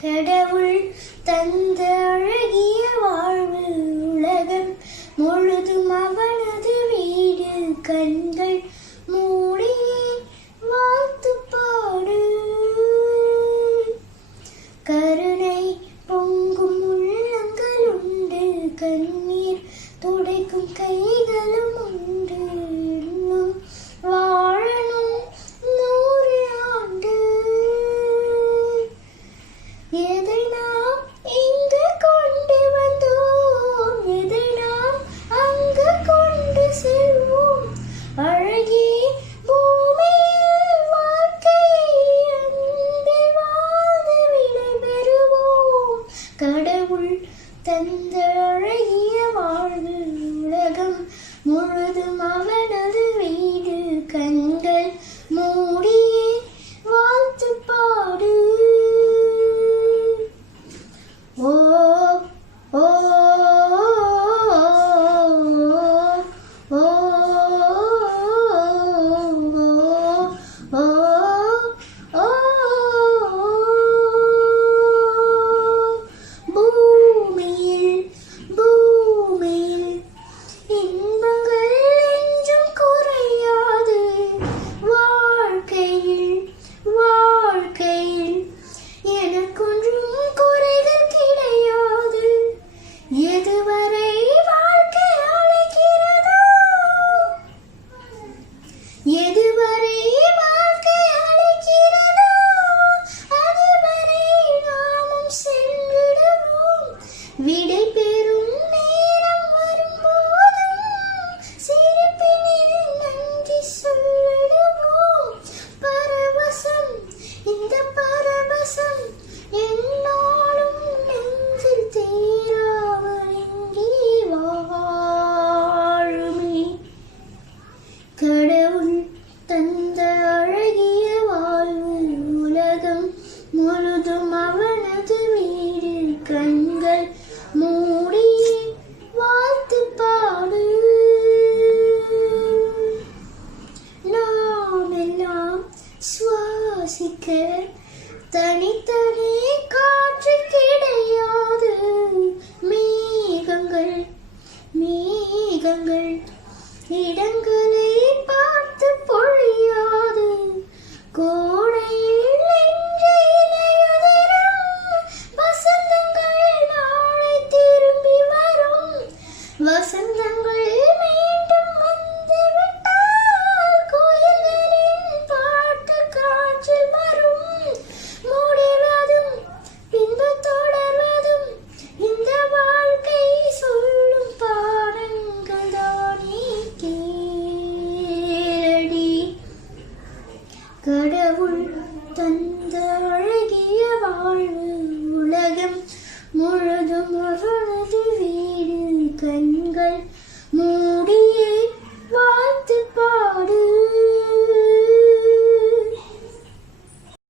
கடவுள் தந்த அழகிய வாழ்வு உலகம் முழுதும் அவனது வீடு. கண்கள் மூடி வாழ்த்து பாடு. கருணை பொங்கும் உள்ளங்கள் உண்டு, கண்ணீர் துடைக்கும் கைகளும் உண்டு. இன்னும் வாழணும் 100 ஆண்டு. எதை நாம் இங்கு கொண்டு வந்தோம், எதை நாம் அங்கு கொண்டு செல்வோம். அழகே பூமியில் வாழ்க்கை அன்பே வாழ்ந்து விடை பெறுவோம். கடவுள் தந்த அழகிய வாழ்வு உலகம் முழுதும் அவனது வீடு. கண்கள் மூடி வாழ்த்து பாடு. ஓ ஓ ஓ ஓ பூமியில் பூமியில் இன்பங்கள் என்றும் குறையாது. வாழ்க்கையில் வாழ்க்கையில் எனக்கொன்றும் குறைகள் கிடையாது. எதுவரை வாழ்க்கை அழைக்கிறதோ, எதுவரை வாழ்க்கை அழைக்கிறதோ, அதுவரை நாமும் சென்றிடுவோம். விடை பெறும் நேரம் வரும்போதும் சிரிப்பினில் நன்றி சொல்லிடுவோம். பரவசம், இந்த பரவசம் என்னாலும் நெஞ்சில் தீராமல் இங்கே வாழுமே. கடவுள் தந்த அழகிய வாழ்வு உலகம் முழுதும் அவனது வீடு. கண்கள் மூடி வாழ்த்து பாடு. நாம் எல்லாம் சுவாசிக்க தனித்தனி காற்று கிடையாது. மேகங்கள் மேகங்கள் இடங்களை பார்த்து பொழியாது. கோடையில் இன்று இலையுதிரும், வசந்தங்கள் நாளை திரும்பி வரும். வசந்தங்கள் மீண்டும் வந்து விட்டால் கோயில்களின் பாட்டு காற்றில் வரும். முடிவதும் பின்பு தொடர்வதும் இந்த வாழ்க்கை சொல்லும் பாடங்கள் தானே கேளடி. கடவுள் தந்த அழகிய வாழ்வு உலகம் முழுதும் அவனது வீடு. கண்கள்